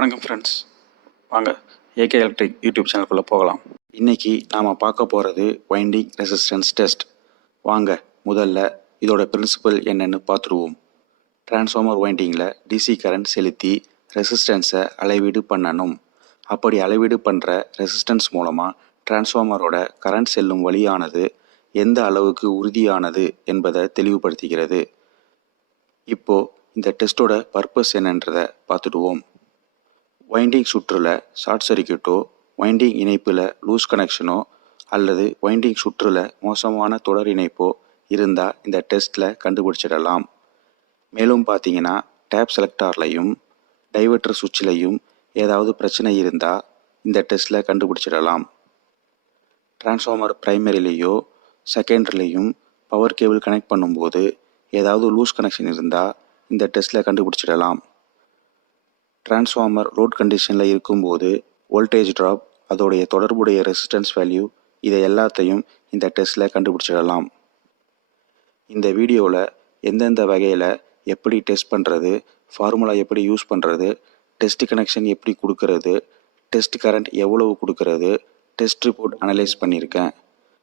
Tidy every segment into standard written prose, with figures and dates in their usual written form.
வணக்கம் ஃப்ரெண்ட்ஸ், வாங்க AK electric YouTube சேனலுக்குள்ளே போகலாம். இன்றைக்கி நாம் பார்க்க போகிறது வைண்டிங் ரெசிஸ்டன்ஸ் டெஸ்ட். வாங்க முதல்ல இதோட பிரின்சிபல் என்னென்னு பார்த்துருவோம். டிரான்ஸ்ஃபார்மர் வைண்டிங்கில் டிசி கரண்ட் செலுத்தி ரெசிஸ்டன்ஸை அளவீடு பண்ணணும். அப்படி அளவீடு பண்ணுற ரெசிஸ்டன்ஸ் மூலமாக டிரான்ஸ்ஃபார்மரோட கரண்ட் செல்லும் வழியானது எந்த அளவுக்கு உறுதியானது என்பதை தெளிவுபடுத்துகிறது. இப்போது இந்த டெஸ்ட்டோட பர்பஸ் என்னன்றதை பார்த்துடுவோம். வைண்டிங் சுற்றில் ஷார்ட் சர்க்கியூட்டோ, வைண்டிங் இணைப்பில் லூஸ் கனெக்ஷனோ அல்லது வைண்டிங் சுற்றில் மோசமான தொடர் இணைப்போ இருந்தால் இந்த டெஸ்ட்டில் கண்டுபிடிச்சிடலாம். மேலும் பார்த்தீங்கன்னா டேப் செலக்டார்லையும் டைவர்டர் சுவிட்சிலையும் ஏதாவது பிரச்சனை இருந்தால் இந்த டெஸ்ட்டில் கண்டுபிடிச்சிடலாம். டிரான்ஸ்ஃபார்மர் பிரைமரிலேயோ செகண்டரிலையும் பவர் கேபிள் கனெக்ட் பண்ணும்போது ஏதாவது லூஸ் கனெக்ஷன் இருந்தால் இந்த டெஸ்ட்டில் கண்டுபிடிச்சிடலாம். டிரான்ஸ்ஃபார்மர் லோட் கண்டிஷனில் இருக்கும்போது வோல்டேஜ் ட்ராப், அதோடைய தொடர்புடைய ரெசிஸ்டன்ஸ் வேல்யூ, இதை எல்லாத்தையும் இந்த டெஸ்ட்டில் கண்டுபிடிச்சிடலாம். இந்த வீடியோவில் எந்தெந்த வகையில் எப்படி டெஸ்ட் பண்ணுறது, ஃபார்முலா எப்படி யூஸ் பண்ணுறது, டெஸ்ட் கனெக்ஷன் எப்படி கொடுக்கறது, டெஸ்ட் கரண்ட் எவ்வளவு கொடுக்கறது, டெஸ்ட் ரிப்போர்ட் அனலைஸ் பண்ணியிருக்கேன்.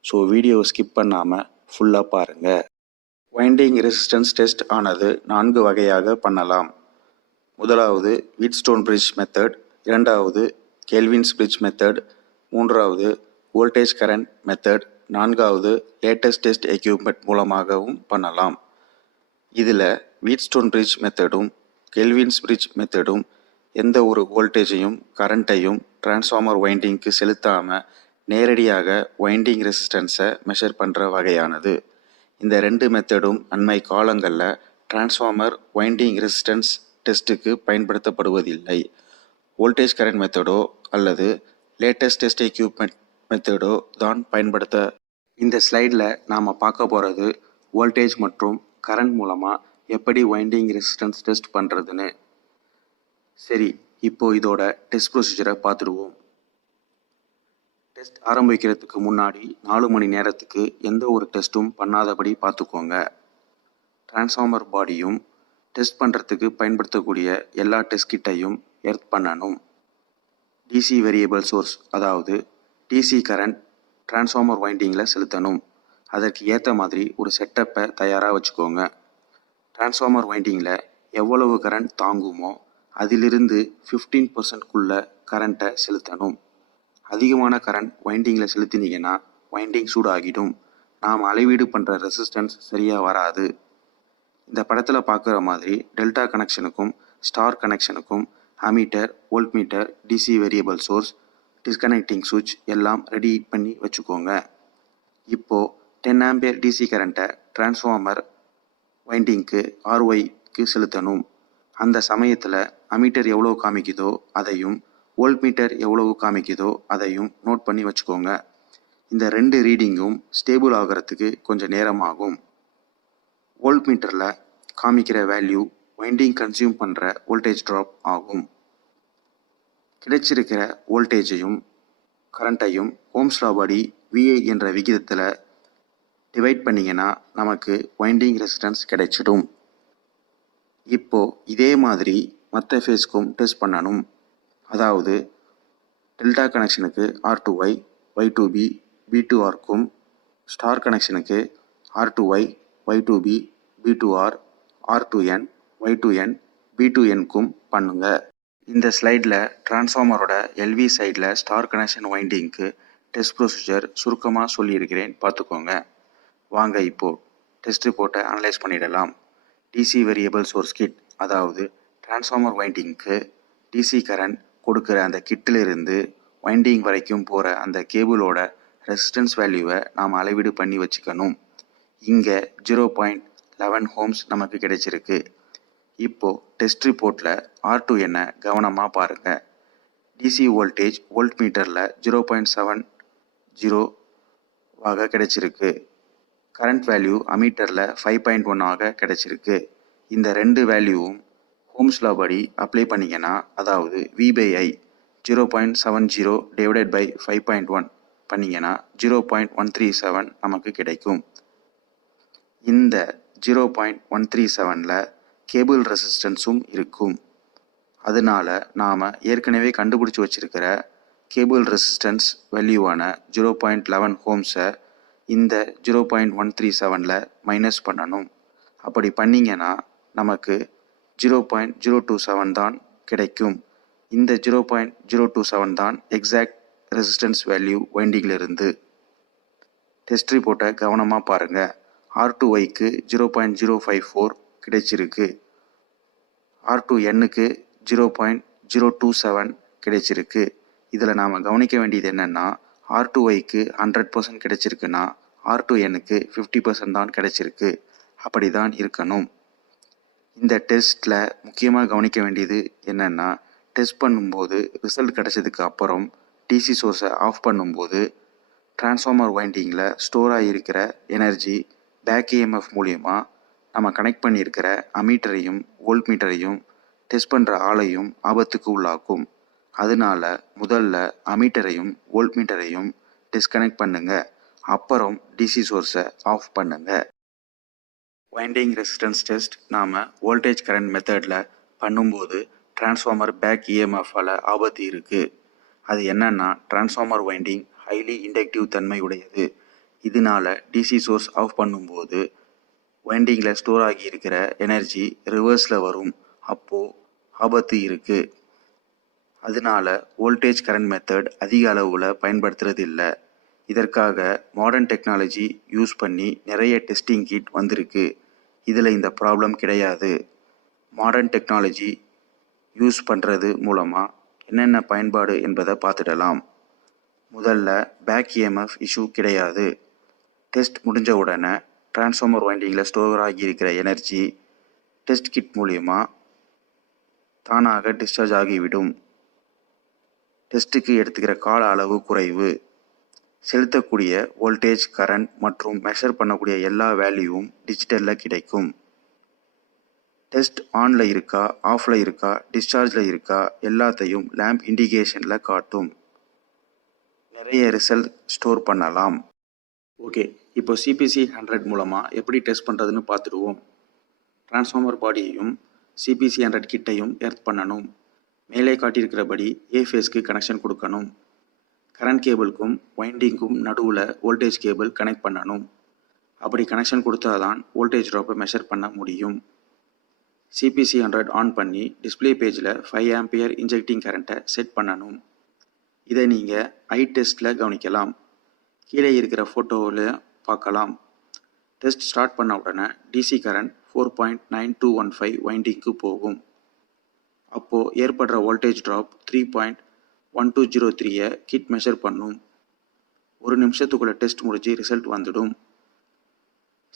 ஸோ வீடியோவை ஸ்கிப் பண்ணாமல் ஃபுல்லாக பாருங்கள். வைண்டிங் ரெசிஸ்டன்ஸ் டெஸ்ட் ஆனது 4 வகையாக பண்ணலாம். முதலாவது வீட்ஸ்டோன் பிரிட்ஜ் மெத்தட், இரண்டாவது கெல்வின்ஸ் பிரிட்ஜ் மெத்தட், மூன்றாவது வோல்டேஜ் கரண்ட் மெத்தட், நான்காவது லேட்டஸ்ட் டெஸ்ட் எக்யூப்மெண்ட் மூலமாகவும் பண்ணலாம். இதில் வீட்ஸ்டோன் பிரிட்ஜ் மெத்தடும் கெல்வின்ஸ் பிரிட்ஜ் மெத்தடும் எந்த ஒரு வோல்டேஜையும் கரண்ட்டையும் டிரான்ஸ்ஃபார்மர் வைண்டிங்க்கு செலுத்தாமல் நேரடியாக வைண்டிங் ரெசிஸ்டன்ஸை மெஷர் பண்ணுற வகையானது. இந்த 2 மெத்தடும் அண்மை காலங்களில் டிரான்ஸ்ஃபார்மர் வைண்டிங் ரெசிஸ்டன்ஸ் டெஸ்ட்டுக்கு பயன்படுத்தப்படுவதில்லை. வோல்டேஜ் கரண்ட் மெத்தடோ அல்லது லேட்டஸ்ட் டெஸ்ட் எக்யூப்மெண்ட் மெத்தடோ தான் பயன்படுத்த. இந்த ஸ்லைடில் நாம் பார்க்க போகிறது வோல்டேஜ் மற்றும் கரண்ட் மூலமாக எப்படி வைண்டிங் ரெசிஸ்டன்ஸ் டெஸ்ட் பண்ணுறதுன்னு. சரி, இப்போ இதோட டெஸ்ட் ப்ரொசீஜரை பார்த்துடுவோம். டெஸ்ட் ஆரம்பிக்கிறதுக்கு முன்னாடி 4 மணி நேரத்துக்கு எந்த ஒரு டெஸ்ட்டும் பண்ணாதபடி பார்த்துக்கோங்க. டிரான்ஸ்ஃபார்மர் பாடியும் டெஸ்ட் பண்ணுறதுக்கு பயன்படுத்தக்கூடிய எல்லா டெஸ்ட் கிட்டையும் எர்த் பண்ணணும். டிசி வேரியபிள் சோர்ஸ், அதாவது டிசி கரண்ட் டிரான்ஸ்ஃபார்மர் வைண்டிங்கில் செலுத்தணும். அதற்கு ஏற்ற மாதிரி ஒரு செட்டப்பை தயாராக வச்சுக்கோங்க. டிரான்ஸ்ஃபார்மர் வைண்டிங்கில் எவ்வளவு கரண்ட் தாங்குமோ அதிலிருந்து 15% கரண்ட்டை செலுத்தணும். அதிகமான கரண்ட் வைண்டிங்கில் செலுத்தினீங்கன்னா வைண்டிங் சூடாகிடும். நாம் அளவீடு பண்ணுற ரெசிஸ்டன்ஸ் சரியாக வராது. இந்த படத்தில் பார்க்குற மாதிரி டெல்டா கனெக்ஷனுக்கும் ஸ்டார் கனெக்ஷனுக்கும் ammeter, voltmeter, DC variable source, disconnecting சுவிட்ச் எல்லாம் ரெடி பண்ணி வச்சுக்கோங்க. இப்போது 10 ஆம்பியர் டிசி கரண்ட்டை டிரான்ஸ்ஃபார்மர் வைண்டிங்க்கு ஆர்ஒய்க்கு செலுத்தணும். அந்த சமயத்தில் அமீட்டர் எவ்வளோ காமிக்குதோ அதையும் வோல்ட்மீட்டர் எவ்வளவு காமிக்குதோ அதையும் நோட் பண்ணி வச்சுக்கோங்க. இந்த 2 ரீடிங்கும் ஸ்டேபிள் ஆகிறதுக்கு கொஞ்சம் நேரமாகும். வோல்ட்மீட்டரில் காமிக்கிற வேல்யூ வைண்டிங் கன்சியூம் பண்ணுற வோல்டேஜ் ட்ராப் ஆகும். கிடைச்சிருக்கிற வோல்டேஜையும் கரண்ட்டையும் ஓம்ஸ் லா படி VI என்ற விகிதத்தில் டிவைட் பண்ணிங்கன்னா நமக்கு வைண்டிங் ரெசிஸ்டன்ஸ் கிடைச்சிடும். இப்போது இதே மாதிரி மற்ற ஃபேஸ்க்கும் டெஸ்ட் பண்ணணும். அதாவது டெல்டா கனெக்ஷனுக்கு R2Y, Y2B, B2Rக்கும், star கனெக்ஷனுக்கு R2Y, Y2B, B2R, R2N, Y2N, B2Nக்கும் பண்ணுங்க. இந்த ஸ்லைடில் டிரான்ஸ்ஃபார்மரோட LV சைடில் ஸ்டார் கனெக்ஷன் வைண்டிங்க்கு டெஸ்ட் ப்ரொசீஜர் சுருக்கமாக சொல்லியிருக்கிறேன், பார்த்துக்கோங்க. வாங்க இப்போது டெஸ்ட் ரிப்போர்ட்டை அனலைஸ் பண்ணிடலாம். டிசி வேரியபிள் சோர்ஸ் கிட், அதாவது டிரான்ஸ்ஃபார்மர் வைண்டிங்க்கு டிசி கரண்ட் கொடுக்குற அந்த கிட்டிலிருந்து வைண்டிங் வரைக்கும் போகிற அந்த கேபிளோட ரெசிஸ்டன்ஸ் வேல்யூவை நாம் அளவீடு பண்ணி வச்சுக்கணும். இங்கே 0.11 ஓம்ஸ் நமக்கு கிடைச்சிருக்கு. இப்போது டெஸ்ட் ரிப்போர்ட்டில் R2N கவனமாக பாருங்கள். டிசி வோல்டேஜ் வோல்ட்மீட்டரில் 0.70 ஆக கிடைச்சிருக்கு. கரண்ட் வேல்யூ அமீட்டரில் 5.1 ஆக கிடைச்சிருக்கு. இந்த 2 வேல்யூவும் ஓம்ஸ் லா படி அப்ளை பண்ணிங்கன்னா, அதாவது V/I 0.70 டிவைடட் பை 5.1 பண்ணிங்கன்னா 0.137 நமக்கு கிடைக்கும். இந்த 0.137ல் கேபிள் ரெசிஸ்டன்ஸும் இருக்கும். அதனால நாம் ஏற்கனவே கண்டுபிடிச்சி வச்சிருக்கிற கேபிள் ரெசிஸ்டன்ஸ் வேல்யூவான 0.11 ஹோம்ஸை இந்த 0.137 மைனஸ் பண்ணணும். அப்படி பண்ணிங்கன்னா நமக்கு 0.027 தான் கிடைக்கும். இந்த 0.027 தான் எக்ஸாக்ட் ரெசிஸ்டன்ஸ் வேல்யூ வைண்டிங்கிலிருந்து. டெஸ்ட் ரிப்போர்ட்டை கவனமாக பாருங்கள். R2Yக்கு 0.054 கிடைச்சிருக்கு. R2Nக்கு 0.027 கிடைச்சிருக்கு. இதில் நாம் கவனிக்க வேண்டியது என்னென்னா R2Yக்கு 100% கிடைச்சிருக்குன்னா R2Nக்கு 50% தான் கிடைச்சிருக்கு. அப்படி தான் இருக்கணும். இந்த டெஸ்ட்டில் முக்கியமாக கவனிக்க வேண்டியது என்னென்னா டெஸ்ட் பண்ணும்போது ரிசல்ட் கிடைச்சதுக்கு அப்புறம் டிசி சோர்ஸை ஆஃப் பண்ணும்போது டிரான்ஸ்ஃபார்மர் வைண்டிங்கில் ஸ்டோர் ஆகியிருக்கிற எனர்ஜி பேக் EMF மூலிமா நம்ம கனெக்ட் பண்ணியிருக்கிற அமீட்டரையும் வோல்ட் மீட்டரையும் டெஸ்ட் பண்ணுற ஆளையும் ஆபத்துக்கு உள்ளாக்கும். அதனால முதல்ல அமீட்டரையும் வோல்ட் மீட்டரையும் டிஸ்கனெக்ட் பண்ணுங்க. அப்புறம் டிசி சோர்ஸை ஆஃப் பண்ணுங்க. வைண்டிங் ரெசிஸ்டன்ஸ் டெஸ்ட் நாம் வோல்டேஜ் கரண்ட் மெத்தடில் பண்ணும்போது டிரான்ஸ்ஃபார்மர் பேக் EMF-ஆல் ஆபத்து இருக்குது. அது என்னன்னா டிரான்ஸ்ஃபார்மர் வைண்டிங் ஹைலி இண்டக்டிவ் தன்மை உடையது. இதனால டிசி சோர்ஸ் ஆஃப் பண்ணும்போது வைண்டிங்கில் ஸ்டோர் ஆகி இருக்கிற எனர்ஜி ரிவர்ஸில் வரும். அப்போது ஆபத்து இருக்குது. அதனால வோல்டேஜ் கரண்ட் மெத்தட் அதிக அளவில் பயன்படுத்துறது இல்லை. இதற்காக மாடர்ன் டெக்னாலஜி யூஸ் பண்ணி நிறைய டெஸ்டிங் கிட் வந்திருக்கு. இதில் இந்த ப்ராப்ளம் கிடையாது. மாடர்ன் டெக்னாலஜி யூஸ் பண்ணுறது மூலமாக என்னென்ன பயன்பாடு என்பதை பார்த்துடலாம். முதல்ல பேக் EMF இஷ்யூ கிடையாது. டெஸ்ட் முடிஞ்ச உடனே டிரான்ஸ்ஃபார்மர் வைண்டிங்கில் ஸ்டோர் ஆகியிருக்கிற எனர்ஜி டெஸ்ட் கிட் மூலிமா தானாக டிஸ்சார்ஜ் ஆகிவிடும். டெஸ்ட்டுக்கு எடுத்துக்கிற கால அளவு குறைவு. செலுத்தக்கூடிய வோல்டேஜ் கரண்ட் மற்றும் மெஷர் பண்ணக்கூடிய எல்லா வேல்யூவும் டிஜிட்டலில் கிடைக்கும். டெஸ்ட் ஆனில் இருக்கா ஆஃபில் இருக்கா டிஸ்சார்ஜில் இருக்கா எல்லாத்தையும் லேம்ப் இண்டிகேஷனில் காட்டும். நிறைய ரிசல்ட் ஸ்டோர் பண்ணலாம். ஓகே, இப்போ CPC 100 மூலமாக எப்படி டெஸ்ட் பண்ணுறதுன்னு பார்த்துடுவோம். டிரான்ஸ்ஃபார்மர் பாடியையும் CPC 100 கிட்டையும் எர்த் பண்ணணும். மேலே காட்டியிருக்கிறபடி A ஃபேஸ்க்கு கனெக்ஷன் கொடுக்கணும். கரண்ட் கேபிளுக்கும் வைண்டிங்க்கும் நடுவில் வோல்டேஜ் கேபிள் கனெக்ட் பண்ணணும். அப்படி கனெக்ஷன் கொடுத்தா தான் வோல்டேஜ் ட்ராப்பை மெஷர் பண்ண முடியும். CPC 100 ஆன் பண்ணி டிஸ்பிளே பேஜில் 5 ஆம்பியர் இன்ஜெக்டிங் கரண்ட்டை செட் பண்ணணும். இதை நீங்கள் ஐ டெஸ்ட்டில் கவனிக்கலாம். கீழே இருக்கிற ஃபோட்டோவில் பார்க்கலாம். டெஸ்ட் ஸ்டார்ட் பண்ண உடனே டிசி கரண்ட் 4.9215 வைண்டிங்க்கு போகும். அப்போது ஏற்படுற வோல்டேஜ் ட்ராப் 3.1203 கிட் மெஷர் பண்ணும். ஒரு நிமிஷத்துக்குள்ளே டெஸ்ட் முடிஞ்சு ரிசல்ட் வந்துடும்.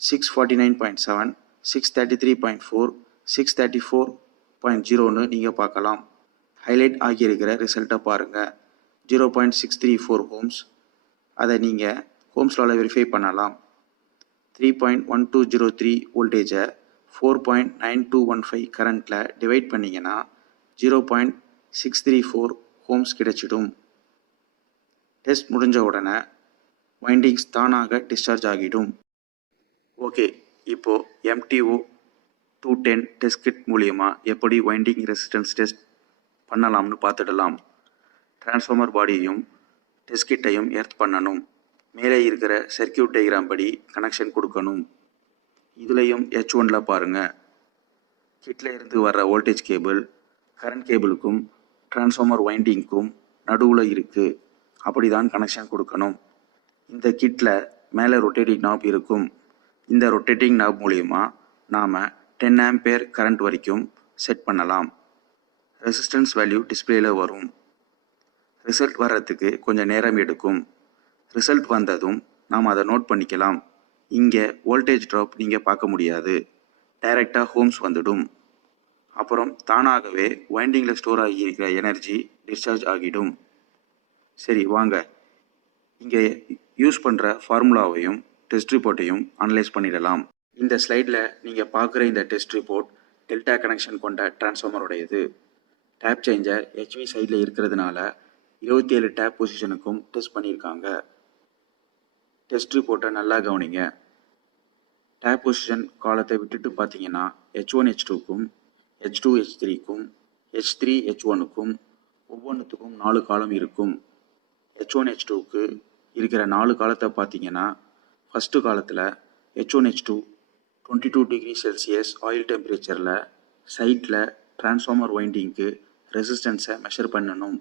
649.7, 633.4, 634.0ன்னு நீங்கள் பார்க்கலாம். ஹைலைட் ஆகியிருக்கிற ரிசல்ட்டை பாருங்கள். 0.634 ஹோம்ஸ். அதை நீங்கள் ஹோம்ஸ் லாவில் வெரிஃபை பண்ணலாம். 3.1203 வோல்டேஜை 4.9215 கரண்ட்டில் டிவைட் பண்ணிங்கன்னா 0.634 ஹோம்ஸ் கிடைச்சிடும். டெஸ்ட் முடிஞ்ச உடனே வைண்டிங்ஸ் தானாக டிஸ்சார்ஜ் ஆகிடும். ஓகே, இப்போது MTO 210 டெஸ்ட் கிட் மூலிமா எப்படி வைண்டிங் ரெசிஸ்டன்ஸ் டெஸ்ட் பண்ணலாம்னு பார்த்துடலாம். டிரான்ஸ்ஃபார்மர் பாடியையும் டெஸ்ட் கிட்டையும் எர்த் பண்ணணும். மேலே இருக்கிற சர்க்கியூட் டயக்ராம் படி கனெக்ஷன் கொடுக்கணும். இதுலேயும் H1ல் பாருங்கள். கிட்டில் இருந்து வர்ற வோல்டேஜ் கேபிள் கரண்ட் கேபிளுக்கும் டிரான்ஸ்ஃபார்மர் வைண்டிங்க்கும் நடுவில் இருக்குது. அப்படி தான் கனெக்ஷன் கொடுக்கணும். இந்த கிட்டில் மேலே ரொட்டேட்டிங் நாப் இருக்கும். இந்த ரொட்டேட்டிங் நாப் மூலிமா நாம் 10 ஆம்பியர் கரண்ட் வரைக்கும் செட் பண்ணலாம். ரெசிஸ்டன்ஸ் வேல்யூ டிஸ்பிளேயில் வரும். ரிசல்ட் வர்றதுக்கு கொஞ்சம் நேரம் எடுக்கும். ரிசல்ட் வந்ததும் நாம் அதை நோட் பண்ணிக்கலாம். இங்கே வோல்டேஜ் ட்ராப் நீங்கள் பார்க்க முடியாது. டைரெக்டாக ஹோம்ஸ் வந்துடும். அப்புறம் தானாகவே வைண்டிங்கில் ஸ்டோர் ஆகியிருக்கிற எனர்ஜி டிஸ்சார்ஜ் ஆகிடும். சரி வாங்க, இங்கே யூஸ் பண்ணுற ஃபார்முலாவையும் டெஸ்ட் ரிப்போர்ட்டையும் அனலைஸ் பண்ணிடலாம். இந்த ஸ்லைடில் நீங்கள் பார்க்குற இந்த டெஸ்ட் ரிப்போர்ட் டெல்டா கனெக்ஷன் கொண்ட டிரான்ஸ்ஃபார்மருடையது. டேப் சேஞ்சர் HV சைடில் இருக்கிறதுனால 27 டேப் பொசிஷனுக்கும் டெஸ்ட் பண்ணியிருக்காங்க. டெஸ்ட் ரிப்போர்ட்டை நல்லா கவனிங்க. டேப் பொசிஷன் காலத்தை விட்டுட்டு பார்த்தீங்கன்னா H1 H2க்கும் H2 H3க்கும் H3 H1க்கும் ஒவ்வொன்றுத்துக்கும் 4 காலம் இருக்கும். H1 H2க்கு இருக்கிற 4 காலத்தை பார்த்தீங்கன்னா, ஃபஸ்ட்டு காலத்தில் H1 H2 22 degree Celsius oil டெம்பரேச்சரில் சைட்டில் டிரான்ஸ்ஃபார்மர் வைண்டிங்க்கு ரெசிஸ்டன்ஸை மெஷர் பண்ணணும்.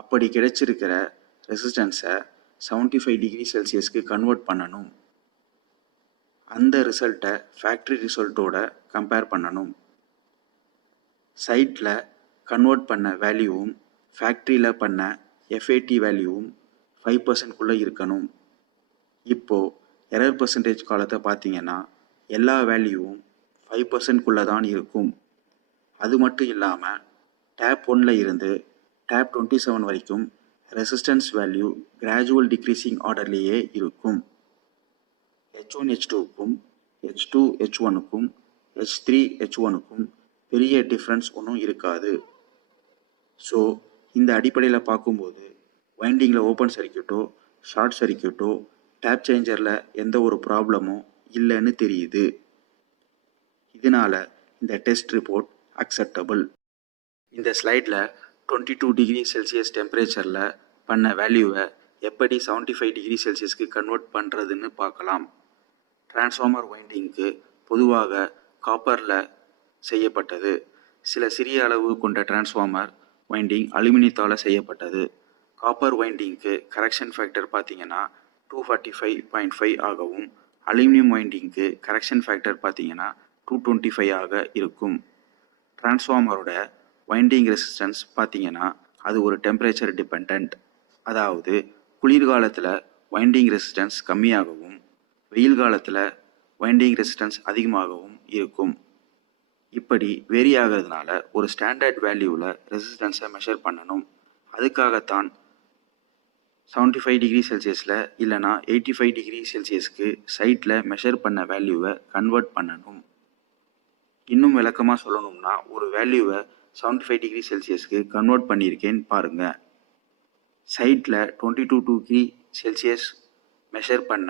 அப்படி கிடைச்சிருக்கிற ரெசிஸ்டன்ஸை 75 டிகிரி செல்சியஸ்க்கு கன்வெர்ட் பண்ணணும். அந்த ரிசல்ட்டை ஃபேக்ட்ரி ரிசல்ட்டோட கம்பேர் பண்ணணும். சைட்டில் கன்வெர்ட் பண்ண வேல்யூவும் ஃபேக்ட்ரியில் பண்ண FAT வேல்யூவும் 5%க்குள்ளே இருக்கணும். இப்போது எரர் பர்சன்டேஜ் காலத்தை பார்த்தீங்கன்னா எல்லா வேல்யூவும் 5%க்குள்ளே தான் இருக்கும். அது மட்டும் இல்லாமல் டேப் 1ல் இருந்து டேப் 27 வரைக்கும் ரெசிஸ்டன்ஸ் வேல்யூ கிராஜுவல் டிக்ரீசிங் ஆர்டர்லேயே இருக்கும். H1 H2க்கும் H2 H1க்கும் H3 H1க்கும் பெரிய டிஃப்ரென்ஸ் ஒன்றும் இருக்காது. ஸோ இந்த அடிப்படையில் பார்க்கும்போது வைண்டிங்கில் ஓப்பன் சர்க்கியூட்டோ ஷார்ட் சர்க்கியூட்டோ டேப் சேஞ்சரில் எந்த ஒரு ப்ராப்ளமும் இல்லைன்னு தெரியுது. இதனால் இந்த டெஸ்ட் ரிப்போர்ட் அக்செப்டபிள். இந்த ஸ்லைடில் 22 டிகிரி செல்சியஸ் டெம்பரேச்சரில் பண்ண வேல்யூவை எப்படி 75 டிகிரி செல்சியஸ்க்கு கன்வெர்ட் பண்ணுறதுன்னு பார்க்கலாம். டிரான்ஸ்ஃபார்மர் வைண்டிங்க்கு பொதுவாக காப்பரில் செய்யப்பட்டது. சில சிறிய அளவு கொண்ட டிரான்ஸ்ஃபார்மர் வைண்டிங் அலுமினியத்தால் செய்யப்பட்டது. காப்பர் வைண்டிங்க்கு கரெக்ஷன் ஃபேக்டர் பார்த்தீங்கன்னா 245.5 ஆகவும் அலுமினியம் வைண்டிங்க்கு கரெக்ஷன் ஃபேக்டர் பார்த்தீங்கன்னா 225 ஆக இருக்கும். டிரான்ஸ்ஃபார்மரோட வைண்டிங் ரெசிஸ்டன்ஸ் பார்த்தீங்கன்னா அது ஒரு டெம்பரேச்சர் டிபெண்ட். அதாவது குளிர்காலத்தில் வைண்டிங் ரெசிஸ்டன்ஸ் கம்மியாகவும் வெயில் காலத்தில் வைண்டிங் ரெசிஸ்டன்ஸ் அதிகமாகவும் இருக்கும். இப்படி வேரி ஆகிறதுனால ஒரு ஸ்டாண்டர்ட் வேல்யூவில் ரெசிஸ்டன்ஸை மெஷர் பண்ணணும். அதுக்காகத்தான் 75 டிகிரி செல்சியஸில் இல்லைனா 85 டிகிரி செல்சியஸ்க்கு சைட்டில் மெஷர் பண்ண வேல்யூவை கன்வெர்ட் பண்ணணும். இன்னும் விளக்கமாக சொல்லணும்னா ஒரு வேல்யூவை 75 டிகிரி செல்சியஸ்க்கு கன்வெர்ட் பண்ணியிருக்கேன்னு பாருங்கள். சைட்டில் 22 டிகிரி செல்சியஸ் மெஷர் பண்ண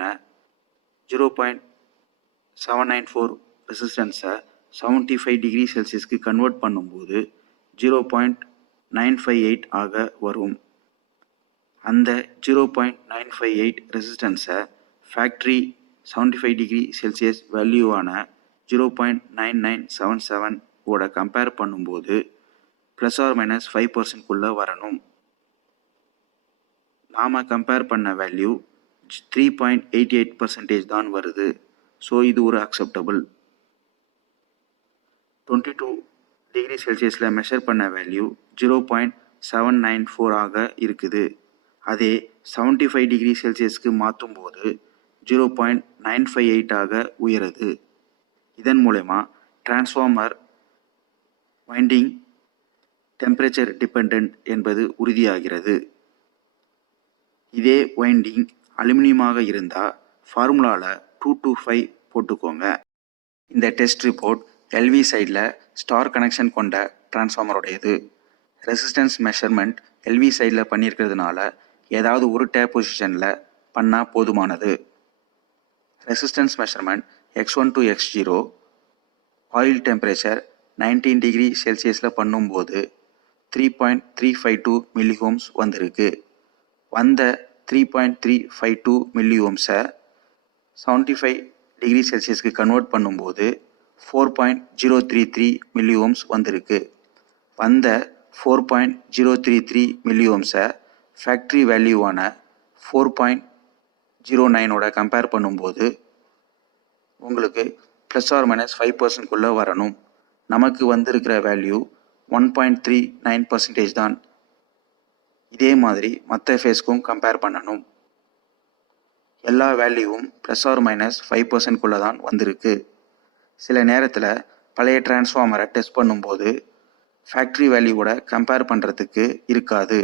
0.794 ரெசிஸ்டன்ஸை 75 டிகிரி செல்சியஸ்க்கு கன்வெர்ட் பண்ணும்போது 0.958 ஆக வரும். அந்த 0.958 ரெசிஸ்டன்ஸை ஃபேக்ட்ரி 75 டிகிரி செல்சியஸ் வேல்யூவான 0.9977 ஓட கம்பேர் பண்ணும்போது ±5%க்குள்ளே வரணும். நாம் கம்பேர் பண்ண வேல்யூ 3.88% தான் வருது. ஸோ இது ஒரு அக்செப்டபிள். 22 டிகிரி செல்சியஸில் மெஷர் பண்ண வேல்யூ 0.794 ஆக இருக்குது. அதே 75 டிகிரி செல்சியஸ்க்கு மாற்றும் போது 0.958 ஆக உயருது. இதன் மூலமா டிரான்ஸ்ஃபார்மர் வைண்டிங் டெம்பரேச்சர் டிபெண்ட் என்பது உறுதியாகிறது. இதே வைண்டிங் அலுமினியமாக இருந்தால் ஃபார்முலாவில் 225 போட்டுக்கோங்க. இந்த டெஸ்ட் ரிப்போர்ட் LV சைடில் ஸ்டார் கனெக்ஷன் கொண்ட டிரான்ஸ்ஃபார்மருடையது. ரெசிஸ்டன்ஸ் மெஷர்மெண்ட் LV சைடில் பண்ணியிருக்கிறதுனால ஏதாவது ஒரு டேப் பொசிஷனில் பண்ணால் போதுமானது. Resistance measurement X1 to X0 oil temperature 19 degree செல்சியஸில் பண்ணும்போது 3.352 மில்லிஓம்ஸ் வந்திருக்கு. வந்த 3.352 மில்லிஓம்ஸை 75 டிகிரி செல்சியஸ்க்கு கன்வெர்ட் பண்ணும்போது 4.033 மில்லிஓம்ஸ் வந்திருக்கு. வந்த 4.033 மில்லிஓம்ஸை ஃபேக்ட்ரி வேல்யூவான 4.09ஓட கம்பேர் பண்ணும்போது உங்களுக்கு ±5%க்குள்ளே வரணும். நமக்கு வந்திருக்கிற வேல்யூ 1.39% தான். இதே மாதிரி மற்ற ஃபேஸ்க்கும் கம்பேர் பண்ணணும். எல்லா வேல்யூவும் ±5%க்குள்ளே தான் வந்திருக்கு. சில நேரத்தில் பழைய டிரான்ஸ்ஃபார்மரை டெஸ்ட் பண்ணும்போது ஃபேக்ட்ரி வேல்யூவோட கம்பேர் பண்ணுறதுக்கு இருக்காது.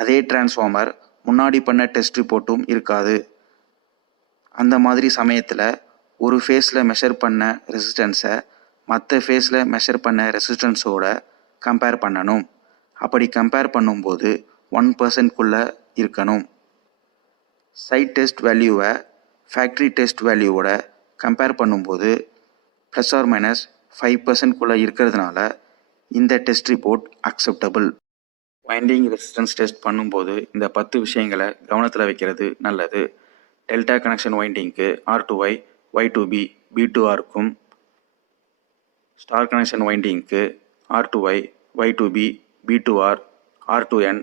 அதே டிரான்ஸ்ஃபார்மர் முன்னாடி பண்ண டெஸ்ட் ரிப்போர்ட்டும் இருக்காது. அந்த மாதிரி சமயத்தில் ஒரு ஃபேஸில் மெஷர் பண்ண ரெசிஸ்டன்ஸை மற்ற ஃபேஸில் மெஷர் பண்ண ரெசிஸ்டன்ஸோட கம்பேர் பண்ணணும். அப்படி கம்பேர் பண்ணும்போது 1%க்குள்ளே இருக்கணும். சைட் டெஸ்ட் வேல்யூவை ஃபேக்ட்ரி டெஸ்ட் வேல்யூவோட கம்பேர் பண்ணும்போது 5% இருக்கிறதுனால இந்த test report acceptable. Winding resistance test பண்ணும்போது இந்த 10 விஷயங்களை கவனத்தில் வைக்கிறது நல்லது. டெல்டா கனெக்ஷன் வைண்டிங்க்கு R2Y, Y2B, B2Rக்கும், ஸ்டார் கனெக்ஷன் வைண்டிங்க்கு R2Y, Y2B, B2R, R2N,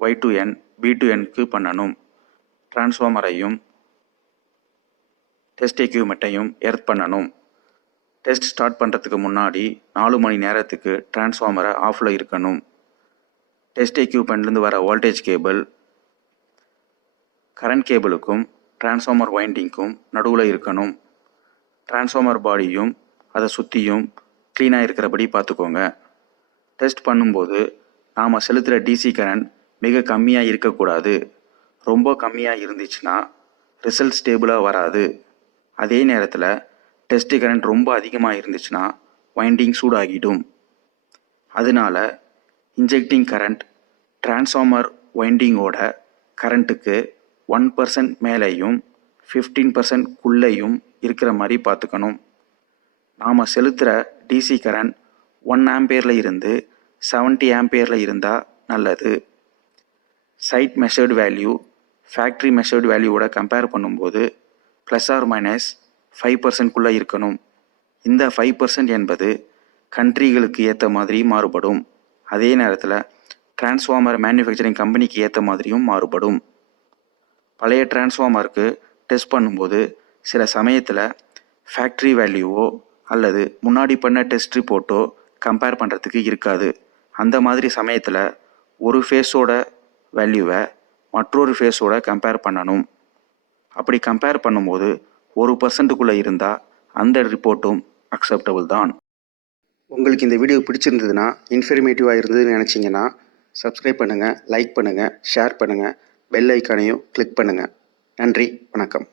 Y2N, B2Nக்கு பண்ணணும். டிரான்ஸ்ஃபார்மரையும் டெஸ்ட் எக்யூப்மெண்ட்டையும் எர்த் பண்ணணும். டெஸ்ட் ஸ்டார்ட் பண்ணுறதுக்கு முன்னாடி 4 மணி நேரத்துக்கு டிரான்ஸ்ஃபார்மரை ஆஃபில் இருக்கணும். டெஸ்ட் எக்யூப்மெண்ட்லேருந்து வர வோல்டேஜ் கேபிள் கரண்ட் கேபிளுக்கும் டிரான்ஸ்ஃபார்மர் வைண்டிங்க்கும் நடுவில் இருக்கணும். டிரான்ஸ்ஃபார்மர் பாடியும் அதை சுற்றியும் க்ளீனாக இருக்கிறபடி பார்த்துக்கோங்க. டெஸ்ட் பண்ணும்போது நாம் செலுத்துகிற டிசி கரண்ட் மிக கம்மியாக இருக்கக்கூடாது. ரொம்ப கம்மியாக இருந்துச்சுன்னா ரிசல்ட் ஸ்டேபிளாக வராது. அதே நேரத்தில் டெஸ்ட் கரண்ட் ரொம்ப அதிகமாக இருந்துச்சுன்னா வைண்டிங் சூடாகிடும். அதனால இன்ஜெக்டிங் கரண்ட் டிரான்ஸ்ஃபார்மர் வைண்டிங்கோட கரண்ட்டுக்கு 1% மேலேயும் 15%குள்ளேயும் இருக்கிற மாதிரி பார்த்துக்கணும். நாம் செலுத்துகிற டிசி கரண்ட் 1 ஆம்பியரில் இருந்து 70 ஆம்பியரில் இருந்தால் நல்லது. Site measured value factory measured வேல்யூவோட கம்பேர் பண்ணும்போது ±5%குள்ளே இருக்கணும். இந்த 5% என்பது கண்ட்ரிகளுக்கு ஏற்ற மாதிரி மாறுபடும். அதே நேரத்தில் டிரான்ஸ்ஃபார்மர் மேனுஃபேக்சரிங் கம்பெனிக்கு ஏற்ற மாதிரியும் மாறுபடும். பழைய டிரான்ஸ்ஃபார்மருக்கு டெஸ்ட் பண்ணும்போது சில சமயத்தில் ஃபேக்ட்ரி வேல்யூவோ அல்லது முன்னாடி பண்ண டெஸ்ட் ரிப்போர்ட்டோ கம்பேர் பண்ணுறதுக்கு இருக்காது. அந்த மாதிரி சமயத்தில் ஒரு ஃபேஸோட வேல்யூவை மற்றொரு ஃபேஸோட கம்பேர் பண்ணணும். அப்படி கம்பேர் பண்ணும்போது 1%குள்ளே இருந்தால் அந்த ரிப்போர்ட்டும் அக்செப்டபிள் தான். உங்களுக்கு இந்த வீடியோ பிடிச்சிருந்ததுன்னா, இன்ஃபர்மேட்டிவாக இருந்ததுன்னு நினச்சிங்கன்னா சப்ஸ்கிரைப் பண்ணுங்கள், லைக் பண்ணுங்கள், ஷேர் பண்ணுங்கள், பெல் ஐக்கானையும் கிளிக் பண்ணுங்கள். நன்றி, வணக்கம்.